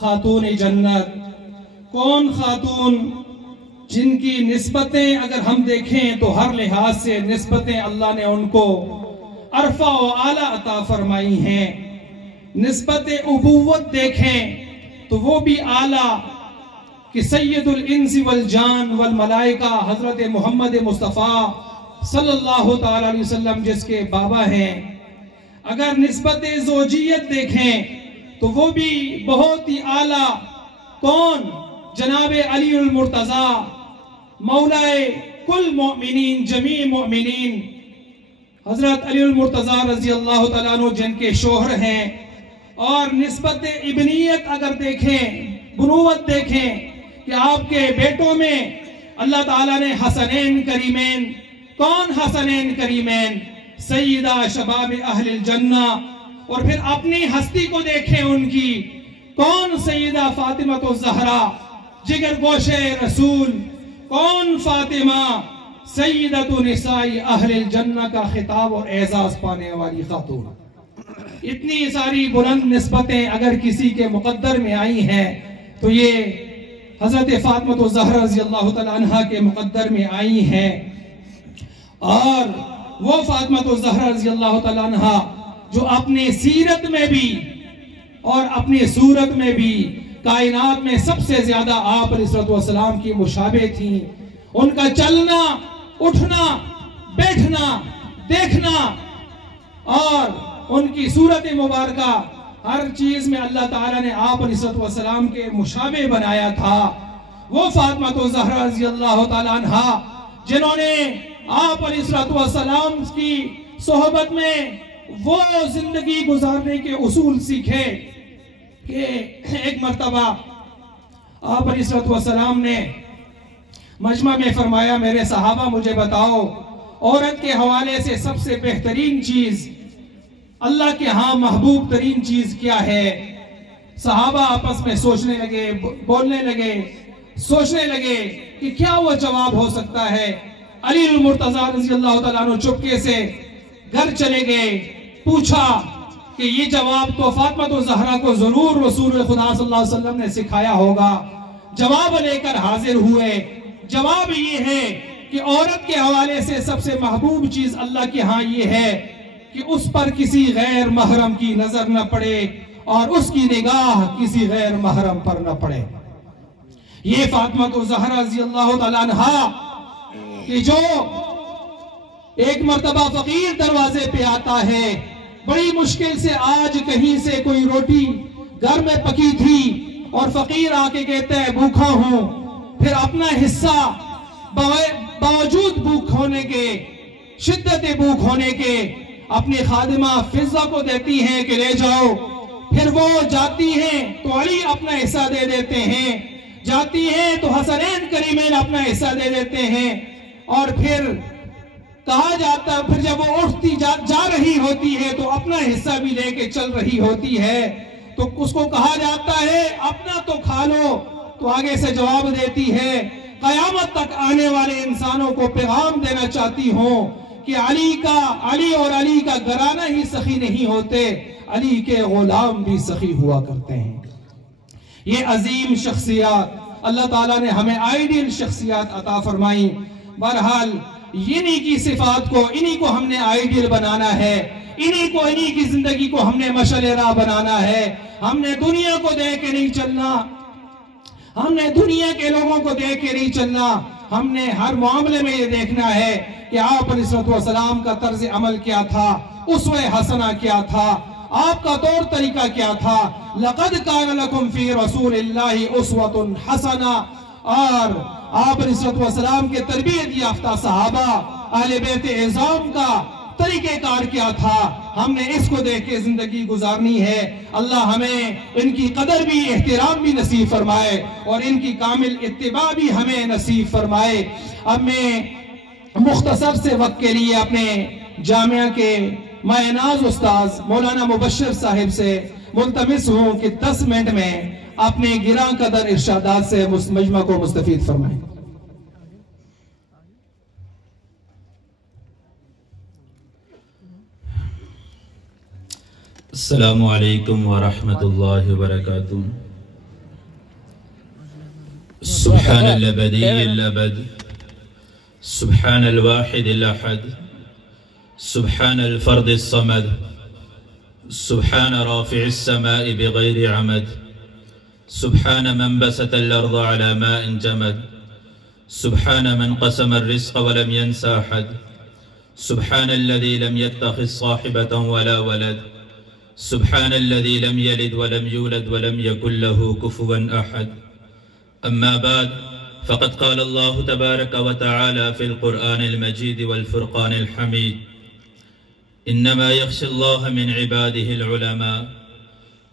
خاتون جنت، کون خاتون جن کی نسبتیں اگر ہم دیکھیں تو ہر لحاظ سے نسبتیں اللہ نے ان کو عرفہ و اعلیٰ عطا فرمائی ہیں۔ نسبت ابوت دیکھیں تو وہ بھی اعلیٰ کہ سید الانس والجان والملائکہ حضرت محمد مصطفیٰ صلی اللہ تعالی علیہ وسلم جس کے بابا ہیں۔ اگر نسبت زوجیت دیکھیں تو وہ بھی بہت ہی اعلیٰ، کون؟ جناب علی المرتضیٰ مولائے کل مؤمنین، جمیع مؤمنین، حضرت علی المرتضیٰ رضی اللہ تعالیٰ عنہ جن کے شوہر ہیں۔ اور نسبت ابنیت اگر دیکھیں، بنوت دیکھیں کہ آپ کے بیٹوں میں اللہ تعالیٰ نے حسنین کریمین، کون حسنین کریمین؟ سیدہ شباب اہل الجنہ۔ اور پھر اپنی ہستی کو دیکھیں ان کی، کون؟ سیدہ فاطمہ الزہرا جگر گوشے رسول، کون؟ فاطمہ سیدۃ نساء اہل الجنہ کا خطاب اور اعزاز پانے والی خاتون۔ اتنی ساری بلند نسبتیں اگر کسی کے مقدر میں آئی ہیں تو یہ حضرت فاطمہ الزہرا رضی اللہ تعالیٰ عنہ کے مقدر میں آئی ہیں۔ اور وہ فاطمہ الزہرا رضی اللہ تعالیٰ عنہ جو اپنے سیرت میں بھی اور اپنی صورت میں بھی کائنات میں سب سے زیادہ آپ علیہ السلام کی مشابہ تھیں۔ ان کا چلنا، اٹھنا، بیٹھنا، دیکھنا اور ان کی صورت مبارکہ، ہر چیز میں اللہ تعالیٰ نے آپ علیہ السلام کے مشابہ بنایا تھا۔ وہ فاطمہ الزہرا رضی اللہ تعالیٰ عنہ جنہوں نے آپ علیہ السلام کی صحبت میں وہ زندگی گزارنے کے اصول سیکھے کہ ایک مرتبہ آپ علیہ السلام نے مجمع میں فرمایا، میرے صحابہ مجھے بتاؤ عورت کے حوالے سے سب سے بہترین چیز، اللہ کے ہاں محبوب ترین چیز کیا ہے؟ صحابہ آپس میں سوچنے لگے، بولنے لگے، سوچنے لگے کہ کیا وہ جواب ہو سکتا ہے۔ علی المرتضیٰ رضی اللہ تعالیٰ عنہ چپکے سے گھر چلے گئے، پوچھا کہ یہ جواب تو فاطمہ الزہرا کو ضرور رسول خدا صلی اللہ علیہ وسلم نے سکھایا ہوگا۔ جواب لے کر حاضر ہوئے، جواب یہ ہے کہ عورت کے حوالے سے سب سے محبوب چیز اللہ کے ہاں یہ ہے کہ اس پر کسی غیر محرم کی نظر نہ پڑے اور اس کی نگاہ کسی غیر محرم پر نہ پڑے۔ یہ فاطمہ الزہرا رضی اللہ تعالیٰ عنہ کہ جو ایک مرتبہ فقیر دروازے پہ آتا ہے، بڑی مشکل سے آج کہیں سے کوئی روٹی گھر میں پکی تھی اور فقیر آ کے کہتا ہے بھوکا ہوں، پھر اپنا حصہ باوجود بھوک ہونے کے، شدت بھوک ہونے کے اپنی خادمہ فضہ کو دیتی ہیں کہ لے جاؤ، پھر وہ جاتی ہیں تو علی اپنا حصہ دے دیتے ہیں، جاتی ہیں تو حسنین کریمین اپنا حصہ دے دیتے ہیں، اور پھر کہا جاتا، پھر جب وہ اٹھتی جا رہی ہوتی ہے تو اپنا حصہ بھی لے کے چل رہی ہوتی ہے، تو اس کو کہا جاتا ہے اپنا تو کھا لو، تو آگے سے جواب دیتی ہے قیامت تک آنے والے انسانوں کو پیغام دینا چاہتی ہوں کہ علی اور علی کا گھرانہ ہی سخی نہیں ہوتے، علی کے غلام بھی سخی ہوا کرتے ہیں۔ یہ عظیم شخصیات اللہ تعالیٰ نے ہمیں آئیڈیل شخصیات عطا فرمائی۔ بہرحال انہی کی صفات کو، انہی کو ہم نے آئیڈیل بنانا ہے، انہی کی زندگی کو ہم نے مشعل راہ بنانا ہے۔ ہم نے دنیا کو دیکھ کے نہیں چلنا، ہم نے دنیا کے لوگوں کو دیکھ کے نہیں چلنا، ہم نے ہر معاملے میں یہ دیکھنا ہے کہ آپ علیہ السلام کا طرز عمل کیا تھا، اسوہ حسنہ کیا تھا، آپ کا طور طریقہ کیا تھا۔ لَقَدْ كَانَ لَكُمْ فِي رَسُولِ اللَّهِ أُسْوَةٌ حَسَنَةٌ، اور آپ علیہ السلام کے تربیت یافتہ صحابہ اہل بیت اعظام کا طریقہ کار کیا تھا، ہم نے اس کو دیکھ کے زندگی گزارنی ہے۔ اللہ ہمیں ان کی قدر بھی، احترام بھی نصیب فرمائے اور ان کی کامل اتباع بھی ہمیں نصیب فرمائے۔ اب میں مختصر سے وقت کے لیے اپنے جامعہ کے ماہ ناز استاذ مولانا مبشر صاحب سے ملتمس ہوں کہ 10 منٹ میں اپنے گراں قدر ارشادات سے مجمع کو مستفید فرمائیں۔ السلام علیکم ورحمۃ اللہ وبرکاتہ۔ سبحان الابدی الابد سبحان الواحد الاحد سبحان الفرد الصمد سبحان رافع السماء بغير عمد سبحان من بسط الأرض على ماء جمد سبحان من قسم الرزق ولم ينس أحد سبحان الذي لم يتخذ صاحبة ولا ولد سبحان الذي لم يلد ولم يولد ولم يكن له كفوا أحد. أما بعد، فقد قال الله تبارك وتعالى في القرآن المجيد والفرقان الحميد: إنما يخشى الله من عباده العلماء.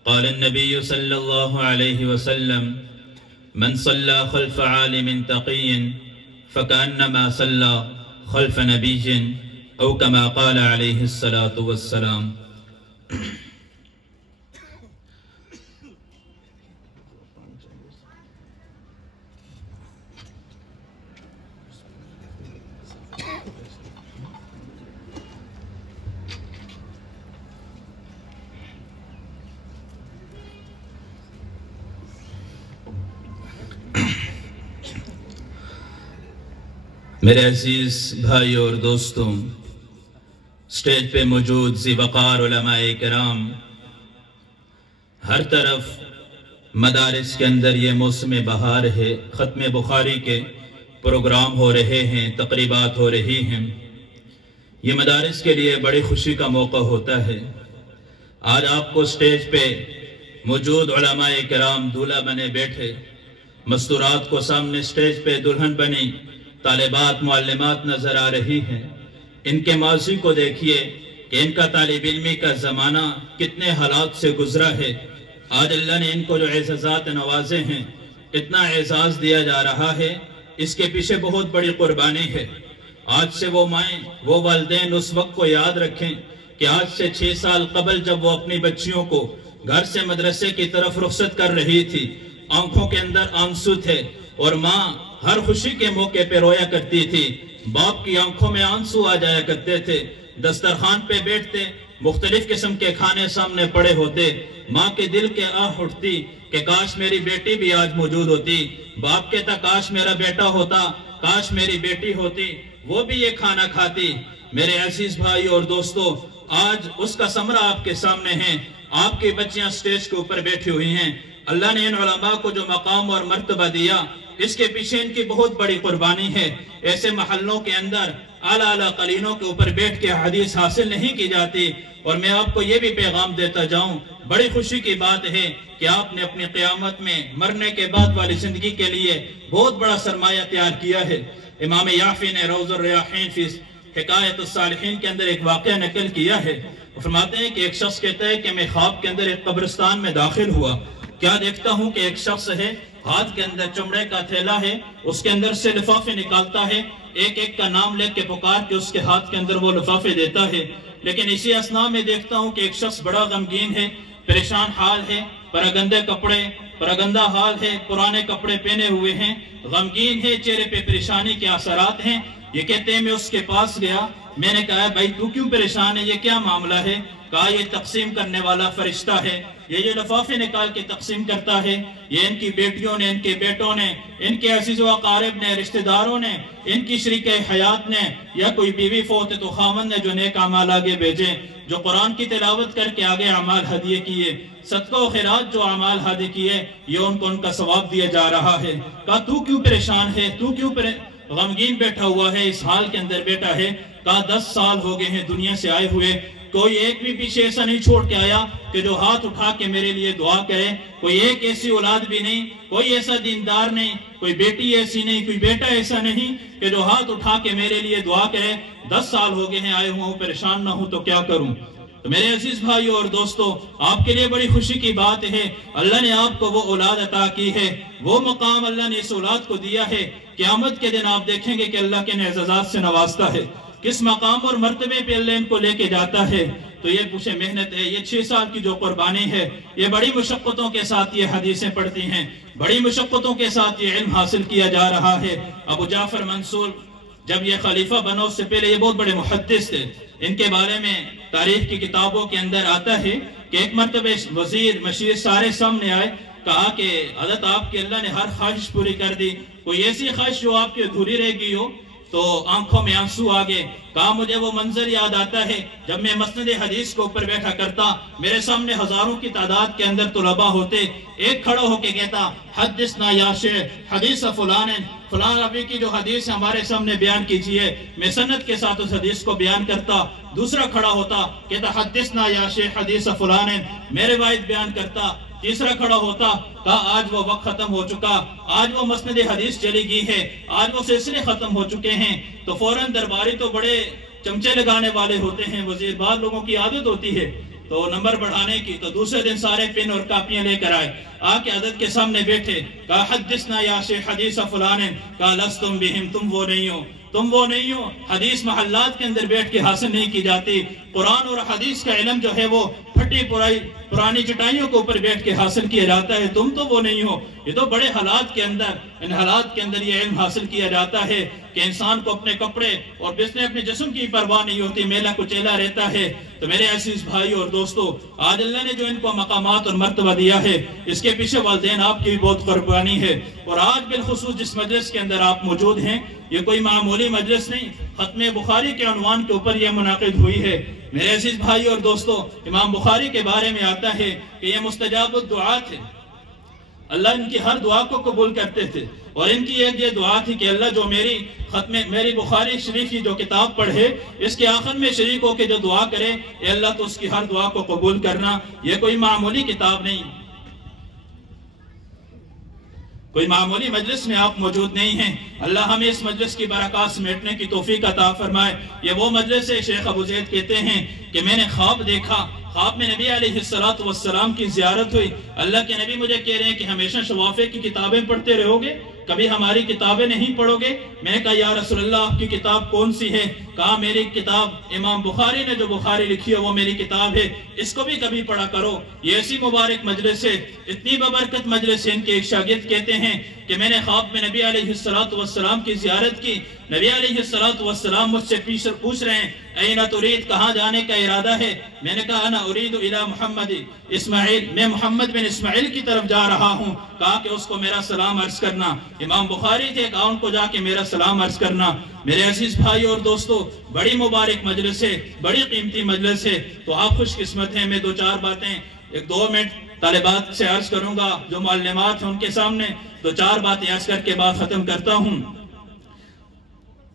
قال النبي صلى الله عليه وسلم: من صلى خلف عالم تقي فكأنما صلى خلف نبي، أو كما قال عليه الصلاة والسلام. میرے عزیز بھائی اور دوستوں، سٹیج پہ موجود ذی وقار علماء کرام، ہر طرف مدارس کے اندر یہ موسم بہار ہے، ختم بخاری کے پروگرام ہو رہے ہیں، تقریبات ہو رہی ہیں. یہ مدارس کے لیے بڑی خوشی کا موقع ہوتا ہے. آج آپ کو سٹیج پہ موجود علماء کرام دولہا بنے بیٹھے، مستورات کو سامنے سٹیج پہ دلہن بنی طالبات معلمات نظر آ رہی ہیں. ان کے ماضی کو دیکھیے کہ ان کا طالب علمی کا زمانہ کتنے حالات سے گزرا ہے. آج اللہ نے ان کو جو اعزازات نوازے ہیں، اتنا اعزاز دیا جا رہا ہے، اس کے پیچھے بہت بڑی قربانی ہے. آج سے وہ مائیں، وہ والدین اس وقت کو یاد رکھیں کہ آج سے 6 سال قبل جب وہ اپنی بچیوں کو گھر سے مدرسے کی طرف رخصت کر رہی تھی، آنکھوں کے اندر آنسو تھے، اور ماں ہر خوشی کے موقع پہ رویا کرتی تھی. باپ کی آنکھوں میں آنسو آ جایا کرتے تھے. دسترخوان پہ بیٹھتے، مختلف قسم کے کھانے سامنے پڑے ہوتے، ماں کے دل کے آہ اٹھتی کہ کاش میری بیٹی بھی آج موجود ہوتی. باپ کہتا کاش میرا بیٹا ہوتا، کاش میری بیٹی ہوتی، وہ بھی یہ کھانا کھاتی. میرے عزیز بھائی اور دوستو، آج اس کا ثمرہ آپ کے سامنے ہے. آپ کی بچیاں سٹیج کے اوپر بیٹھی ہوئی ہیں. اللہ نے ان علماء کو جو مقام اور مرتبہ دیا، اس کے پیچھے ان کی بہت بڑی قربانی ہے. ایسے محلوں کے اندر اعلیٰ قلینوں کے اوپر بیٹھ کے حدیث حاصل نہیں کی جاتی. اور میں آپ کو یہ بھی پیغام دیتا جاؤں، بڑی خوشی کی بات ہے کہ آپ نے اپنی قیامت میں مرنے کے بعد والی زندگی کے لیے بہت بڑا سرمایہ تیار کیا ہے. امام یافی نے روض الریاحین فی حکایت الصالحین کے اندر ایک واقعہ نقل کیا ہے. فرماتے ہیں کہ ایک شخص کہتا ہے کہ میں خواب کے اندر ایک قبرستان میں داخل ہوا. کیا دیکھتا ہوں کہ ایک شخص ہے، ہاتھ کے اندر چمڑے کا تھیلا ہے، اس کے اندر سے لفافے نکالتا ہے، ایک ایک کا نام لے کے پکار کے اس کے ہاتھ کے اندر وہ لفافے دیتا ہے. لیکن اسی اثناء میں دیکھتا ہوں کہ ایک شخص بڑا غمگین ہے، پریشان حال ہے، پراگندے کپڑے، پراگندہ حال ہے، پرانے کپڑے پہنے ہوئے ہیں، غمگین ہے، چہرے پہ پریشانی کے اثرات ہیں. یہ کہتے ہیں میں اس کے پاس گیا، میں نے کہا بھائی تو کیوں پریشان ہے، یہ کیا معاملہ ہے؟ کہا یہ تقسیم کرنے والا فرشتہ ہے، یہ لفافے نکال کے تقسیم کرتا ہے. یہ ان کی بیٹیوں نے، ان کے بیٹوں نے، ان کے عزیز و اقارب نے، رشتہ داروں نے، ان کی شریک حیات نے، یا کوئی بیوی فوت ہے تو خامن نے جو نیک اعمال آگے بھیجے، جو قرآن کی تلاوت کر کے آگے اعمال ہدیے کیے، صدقہ و خیرات جو اعمال ہدیے کیے، یہ ان کو ان کا ثواب دیا جا رہا ہے. کہا تو کیوں پریشان ہے، تو کیوں غمگین بیٹھا ہوا ہے، اس حال کے اندر بیٹھا ہے؟ کہا 10 سال ہو گئے ہیں دنیا سے آئے ہوئے، کوئی ایک بھی پیچھے ایسا نہیں چھوڑ کے آیا کہ جو ہاتھ اٹھا کے میرے لیے دعا کرے. کوئی ایک ایسی اولاد بھی نہیں، کوئی ایسا دیندار نہیں، کوئی بیٹی ایسی نہیں، کوئی بیٹا ایسا نہیں کہ جو ہاتھ اٹھا کے میرے لیے دعا کرے. 10 سال ہو گئے ہیں آئے ہوں، پریشان نہ ہوں تو کیا کروں؟ تو میرے عزیز بھائیو اور دوستو، آپ کے لیے بڑی خوشی کی بات ہے، اللہ نے آپ کو وہ اولاد عطا کی ہے، وہ مقام اللہ نے اس اولاد کو دیا ہے. قیامت کے دن آپ دیکھیں گے کہ اللہ کے اعزازات سے نوازتا ہے، کس مقام اور مرتبے پہ اللہ ان کو لے کے جاتا ہے. تو یہ کچھ محنت ہے، یہ 6 سال کی جو قربانی ہے، یہ بڑی مشقتوں کے ساتھ یہ حدیثیں پڑھتی ہیں، بڑی مشقتوں کے ساتھ یہ علم حاصل کیا جا رہا ہے. ابو جعفر منصور جب یہ خلیفہ بنا، اس سے پہلے یہ بہت بڑے محدث تھے. ان کے بارے میں تاریخ کی کتابوں کے اندر آتا ہے کہ ایک مرتبہ وزیر مشیر سارے سامنے آئے، کہا کہ حضرت آپ کی اللہ نے ہر خواہش پوری کر دی، کوئی ایسی خواہش جو آپ کی ادھوری رہ گئی ہو؟ تو آنکھوں میں آنسو آگے۔ کہا مجھے وہ منظر یاد آتا ہے جب میں مسند حدیث کے اوپر بیٹھا کرتا، میرے سامنے ہزاروں کی تعداد کے اندر طلباء ہوتے، ایک کھڑا ہو کے کہتا حدثنا یا شیخ حدیث فلان، فلان ربی کی جو حدیث ہمارے سامنے بیان کیجئے۔ میں سند کے ساتھ اس حدیث کو بیان کرتا، دوسرا کھڑا ہوتا کہتا حدثنا یا شیخ حدیث فلان، میں روایت بیان کرتا، تیسرا کھڑا ہوتا، کہا آج وہ وقت ختم ہو چکا، آج وہ مسند حدیث چلی گئی ہے، آج وہ سلسلے ختم ہو چکے ہیں۔ تو فوراً درباری تو بڑے چمچے لگانے والے ہوتے ہیں، وزیر بعض لوگوں کی عادت ہوتی ہے تو نمبر بڑھانے کی، تو دوسرے دن سارے پن اور کاپیاں لے کر آئے، آ کے حضرت کے سامنے بیٹھے، کہا حدثنا یا شیخ حدیث فلان، کہا لستم بہم، تم وہ نہیں ہو، تم وہ نہیں ہو۔ حدیث محلات کے اندر بیٹھ کے حاصل نہیں کی جاتی، قرآن اور حدیث کا علم جو ہے وہ پھٹی پرانی چٹائیوں کے اوپر بیٹھ کے حاصل کیا جاتا ہے، تم تو وہ نہیں ہو۔ یہ تو بڑے حالات کے اندر، ان حالات کے اندر یہ علم حاصل کیا جاتا ہے کہ انسان کو اپنے کپڑے اور اپنے جسم کی پرواہ نہیں ہوتی، میلا کچیلا رہتا ہے۔ تو میرے عزیز بھائی اور دوستو، آج اللہ نے جو ان کو مقامات اور مرتبہ دیا ہے، اس کے پیچھے والدین آپ کی بھی بہت قربانی ہے۔ اور آج بالخصوص جس مجلس کے اندر آپ موجود ہیں، یہ کوئی معمولی مجلس نہیں، ختم بخاری کے عنوان کے اوپر یہ منعقد ہوئی ہے۔ میرے عزیز بھائی اور دوستو، امام بخاری کے بارے میں آتا ہے کہ یہ مستجاب الدعا تھے، اللہ ان کی ہر دعا کو قبول کرتے تھے، اور ان کی ایک یہ دعا تھی کہ اللہ جو میری بخاری شریف کی جو کتاب پڑھے، اس کے آخر میں شریک ہو کے جو دعا کرے، اے اللہ تو اس کی ہر دعا کو قبول کرنا۔ یہ کوئی معمولی کتاب نہیں، کوئی معمولی مجلس میں آپ موجود نہیں ہیں۔ اللہ ہمیں اس مجلس کی برکات سمیٹنے کی توفیق عطا فرمائے۔ یہ وہ مجلس ہے، شیخ ابو زید کہتے ہیں کہ میں نے خواب دیکھا، خواب میں نبی علیہ السلام کی زیارت ہوئی، اللہ کے نبی مجھے کہہ رہے ہیں کہ ہمیشہ شوافے کی کتابیں پڑھتے رہو گے، کبھی ہماری کتابیں نہیں پڑھو گے؟ میں نے کہا یا رسول اللہ آپ کی کتاب کون سی ہے؟ کہا میری کتاب امام بخاری نے جو بخاری لکھی ہے وہ میری کتاب ہے، اس کو بھی کبھی پڑھا کرو۔ یہ ایسی مبارک مجلس ہے، اتنی ببرکت مجلس ہے۔ ان کے ایک شاگرد کہتے ہیں کہ میں نے خواب میں نبی علیہ السلام کی زیارت کی، نبی علیہ السلام مجھ سے پوچھ رہے ہیں این ترید، کہاں جانے کا ارادہ ہے؟ میں نے کہا انا ارید الی محمد اسماعیل، میں محمد بن اسماعیل کی طرف جا رہا ہوں۔ کہا کہ اس کو میرا سلام عرض کرنا، امام بخاری تھے، کہا ان کو جا کے میرا سلام عرض کرنا۔ میرے عزیز بھائی اور دوستو، بڑی مبارک مجلس ہے، بڑی قیمتی مجلس ہے، تو آپ خوش قسمت ہیں۔ میں دو چار باتیں 1-2 منٹ طالبات سے عرض کروں گا، جو معلمات ہیں ان کے سامنے 2-4 باتیں عرض کر کے بات ختم کرتا ہوں۔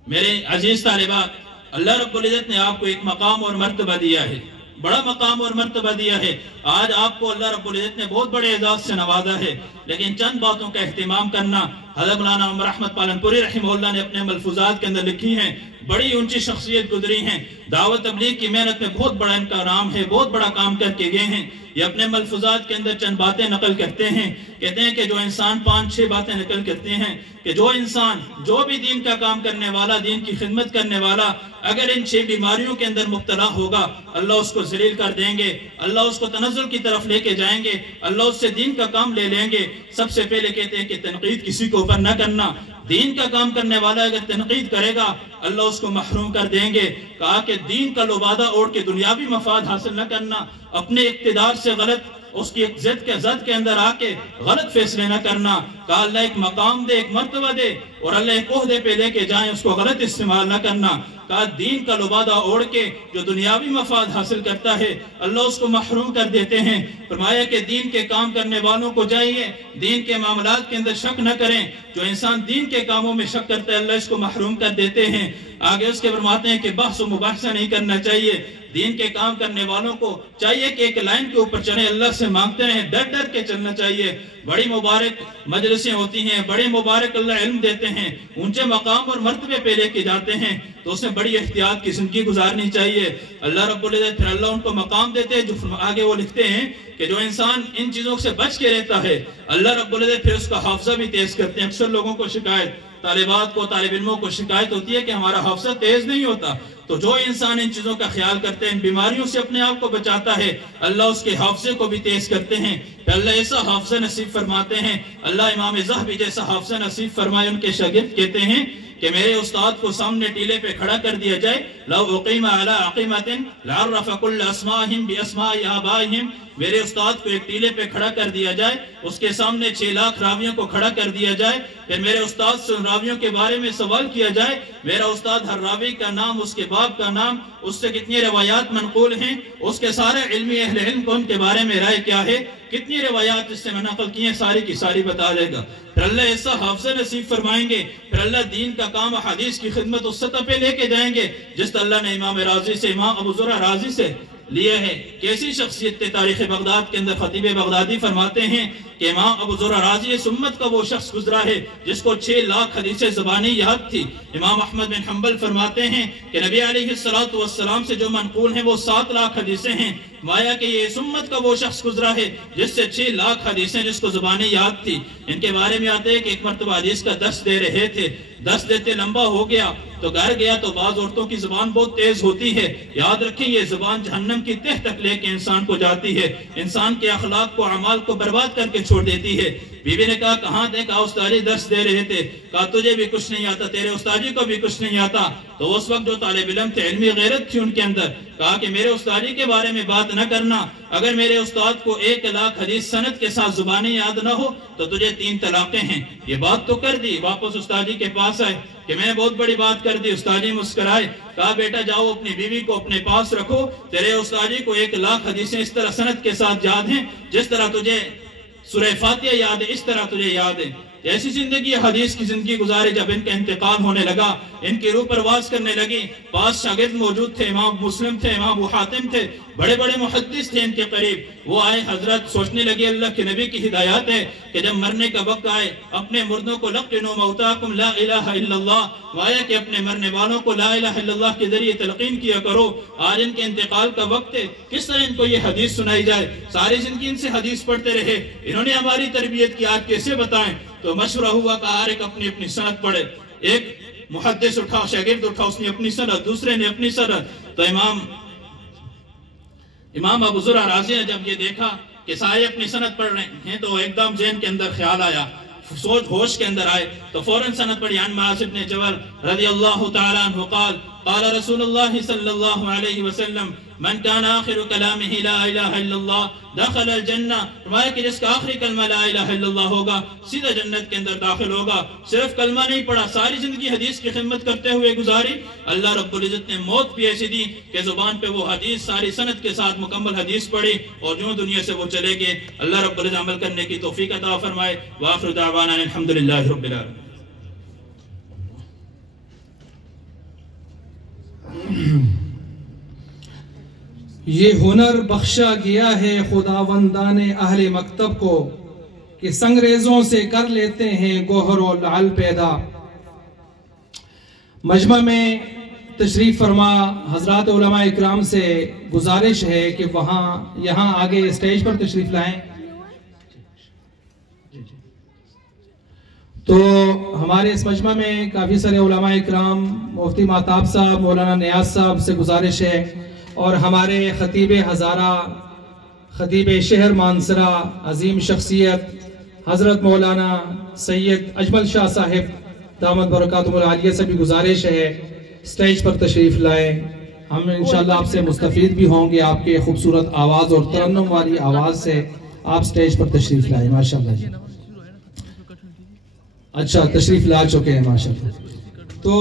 میرے عزیز طالبات، اللہ رب العزت نے آپ کو ایک مقام اور مرتبہ دیا ہے، بڑا مقام اور مرتبہ دیا ہے۔ آج آپ کو اللہ رب العزت نے بہت بڑے اعزاز سے نوازا ہے، لیکن چند باتوں کا اہتمام کرنا۔ حضرت مولانا عمر احمد پالن پوری رحمہ اللہ نے اپنے ملفوظات کے اندر لکھی ہیں، بڑی اونچی شخصیت گزری ہیں، دعوت تبلیغ کی محنت میں بہت بڑا ان کا نام ہے، بہت بڑا کام کر کے گئے ہیں۔ یہ اپنے ملفوظات کے اندر چند باتیں نقل کرتے ہیں، کہتے ہیں کہ جو انسان 5-6 باتیں نقل کرتے ہیں کہ جو انسان، جو بھی دین کا کام کرنے والا، دین کی خدمت کرنے والا، اگر ان 6 بیماریوں کے اندر مبتلا ہوگا، اللہ اس کو ذلیل کر دیں گے، اللہ اس کو تنزل کی طرف لے کے جائیں گے، اللہ اس سے دین کا کام لے لیں گے۔ سب سے پہلے کہتے ہیں کہ تنقید کسی کو اوپر نہ کرنا، دین کا کام کرنے والا اگر تنقید کرے گا اللہ اس کو محروم کر دیں گے۔ کہا کہ دین کا لبادہ اوڑھ کے دنیاوی مفاد حاصل نہ کرنا، اپنے اقتدار سے غلط اس کی زد کے اندر آ کے غلط فیصلے نہ کرنا۔ کہا اللہ ایک مقام دے، ایک مرتبہ دے، اور اللہ ایک عہدے پہ لے کے جائیں، اس کو غلط استعمال نہ کرنا۔ کہا دین کا لبادہ اوڑھ کے جو دنیاوی مفاد حاصل کرتا ہے اللہ اس کو محروم کر دیتے ہیں۔ فرمایا کہ دین کے کام کرنے والوں کو چاہیے دین کے معاملات کے اندر شک نہ کریں، جو انسان دین کے کاموں میں شک کرتا ہے اللہ اس کو محروم کر دیتے ہیں۔ آگے اس کے فرماتے ہیں کہ بحث و مباحثہ نہیں کرنا چاہیے، دین کے کام کرنے والوں کو چاہیے کہ ایک لائن کے اوپر چلیں، اللہ سے مانگتے ہیں، ڈر ڈر کے چلنا چاہیے۔ بڑی مبارک مجلسیں ہوتی ہیں، بڑے مبارک اللہ علم دیتے ہیں، اونچے مقام اور مرتبے پہ لے کے جاتے ہیں، تو اس میں بڑی احتیاط کی زندگی گزارنی چاہیے۔ اللہ رب العزت پھر اللہ ان کو مقام دیتے ہیں، جو آگے وہ لکھتے ہیں کہ جو انسان ان چیزوں سے بچ کے رہتا ہے اللہ رب العزت پھر اس کا حافظہ بھی تیز کرتے ہیں۔ اکثر لوگوں کو شکایت، طالبات کو، طالب علموں کو شکایت ہوتی ہے کہ ہمارا حافظہ تیز نہیں ہوتا، تو جو انسان ان چیزوں کا خیال کرتے ہیں، ان بیماریوں سے اپنے آپ کو بچاتا ہے، اللہ اس کے حافظے کو بھی تیز کرتے ہیں، پھر اللہ ایسا حافظہ نصیب فرماتے ہیں۔ اللہ امام ذہبی جیسا حافظہ نصیب فرمائے۔ ان کے شاگرد کہتے ہیں کہ میرے استاد کو سامنے ٹیلے پہ کھڑا کر دیا جائے، لو اقیم علی عقیمۃ لعرف کل اسماءہم باسماء آبائہم، میرے استاد کو ایک ٹیلے پہ کھڑا کر دیا جائے، اس کے سامنے 6 لاکھ راویوں کو کھڑا کر دیا جائے، پھر میرے استاد سے ان راویوں کے بارے میں سوال کیا جائے، میرا استاد ہر راوی کا نام، اس کے باپ کا نام، اس سے کتنی روایات منقول ہیں، اس کے سارے علمی اہل علم کو ان کے بارے میں رائے کیا ہے، کتنی روایات اس سے نقل کی ہیں، ساری کی ساری بتا دے گا۔ پھر اللہ ایسا حافظہ نصیب فرمائیں گے، پھر اللہ دین کا کام حدیث کی خدمت اس سطح پہ لے کے جائیں گے جس طرح اللہ نے امام رازی سے، امام ابو زرع رازی سے لیے ہیں۔ کیسی شخصیت تھے؟ تاریخ بغداد کے اندر خطیب بغدادی فرماتے ہیں کہ امام ابو زرع رازی اس امت کا وہ شخص گزرا ہے جس کو 6 لاکھ حدیثیں زبانی یاد تھی۔ امام احمد بن حنبل فرماتے ہیں کہ نبی علیہ السلام سے جو منقول ہیں وہ 7 لاکھ حدیثیں ہیں، مایا کہ یہ اس امت کا وہ شخص گزرا ہے جس سے 6 لاکھ حدیثیں جس کو زبانی یاد تھی۔ ان کے بارے میں آتے ہیں کہ ایک مرتبہ حدیث کا 10 دے رہے تھے، 10 دیتے لمبا ہو گیا تو گھر گیا تو بعض عورتوں کی زبان بہت تیز ہوتی ہے، یاد رکھیں یہ زبان جہنم کی تہ تک لے کے انسان کو جاتی ہے، انسان کے اخلاق کو، اعمال کو برباد کر کے چھوڑ دیتی ہے۔ بیوی نے کہا کہاں تھے؟ کہا استاذی 10 دے رہے تھے۔ کہا تجھے بھی کچھ نہیں آتا، تیرے استاذی کو بھی کچھ نہیں آتا۔ تو اس وقت جو طالب علم تھے، علمی غیرت تھی ان کے اندر، کہا کہ میرے استاذی کے بارے میں بات نہ کرنا، اگر میرے استاد کو 1 لاکھ حدیث سند کے ساتھ زبانی یاد نہ ہو تو تجھے 3 طلاقیں ہیں۔ یہ بات تو کر دی، واپس استاذی کے پاس آئے کہ میں نے بہت بڑی بات کر دی۔ استاذی مسکرائے، کہا بیٹا جاؤ اپنی بیوی کو اپنے پاس رکھو، تیرے استاذی کو 1 لاکھ حدیثیں اس طرح سند کے ساتھ یاد ہیں جس طرح تجھے سورہ فاتحہ یاد ہے، اس طرح تجھے یاد ہے۔ ایسی زندگی حدیث کی زندگی گزارے۔ جب ان کا انتقال ہونے لگا، ان کی روح پرواز کرنے لگی، 5 شاگرد موجود تھے، امام مسلم تھے، امام ابو حاتم تھے، بڑے بڑے محدث تھے ان کے قریب۔ وہ آئے، حضرت سوچنے لگے اللہ کے نبی کی ہدایات ہے کہ جب مرنے کا وقت آئے اپنے مردوں کو لقنوا موتاکم لا الہ الا اللہ، وایا کہ اپنے مرنے والوں کو لا الہ الا اللہ کے ذریعے تلقین کیا کرو۔ آج ان کے انتقال کا وقت ہے، کس طرح ان کو یہ حدیث سنائی جائے؟ ساری زندگی ان سے حدیث پڑھتے رہے، انہوں نے ہماری تربیت کی، آج کیسے بتائیں؟ تو مشورہ ہوا کہ ہر ایک اپنی اپنی سند پڑھے۔ ایک محدث اٹھا، شاگرد اٹھا، اس نے اپنی سند، دوسرے نے اپنی سند۔ تو امام ابو زرع رازی نے جب یہ دیکھا کہ سارے اپنی سند پڑھ رہے ہیں تو ایک دم ذہن کے اندر خیال آیا، سوچ ہوش کے اندر آئے تو فوراً سند پڑھی۔ عن معاذ بن جبل رضی اللہ تعالی عنہ قال قال رسول اللہ صلی اللہ علیہ وسلم من کان آخر کلامہ لا الہ الا اللہ دخل الجنہ، فرمایا کہ جس کا آخری کلمہ لا الہ الا اللہ ہوگا سیدھا جنت کے اندر داخل ہوگا۔ صرف کلمہ نہیں پڑھا، ساری زندگی حدیث کی خدمت کرتے ہوئے گزاری۔ اللہ رب العزت نے موت بھی ایسی دی کہ زبان پہ وہ حدیث ساری سند کے ساتھ مکمل حدیث پڑھی اور جو دنیا سے وہ چلے گئے۔ اللہ رب العزت عمل کرنے کی توفیق عطا فرمائے۔ وآخر دعوانا الحمدللہ رب العالمین۔ یہ ہنر بخشا گیا ہے خداوندان اہل مکتب کو کہ سنگریزوں سے کر لیتے ہیں گوہر و لعل پیدا۔ مجمع میں تشریف فرما حضرات علماء اکرام سے گزارش ہے کہ یہاں آگے اسٹیج پر تشریف لائیں۔ تو ہمارے اس مجمع میں کافی سارے علماء اکرام، مفتی مہتاب صاحب، مولانا نیاز صاحب سے گزارش ہے، اور ہمارے خطیب ہزارہ، خطیب شہر مانسرہ، عظیم شخصیت حضرت مولانا سید اجمل شاہ صاحب دامت برکاتہم العالیہ سے بھی گزارش ہے اسٹیج پر تشریف لائیں۔ ہم انشاءاللہ آپ سے مستفید بھی ہوں گے، آپ کے خوبصورت آواز اور ترنم والی آواز سے آپ اسٹیج پر تشریف لائیں۔ ماشاءاللہ جی، اچھا تشریف لا چکے ہیں ماشاءاللہ۔ تو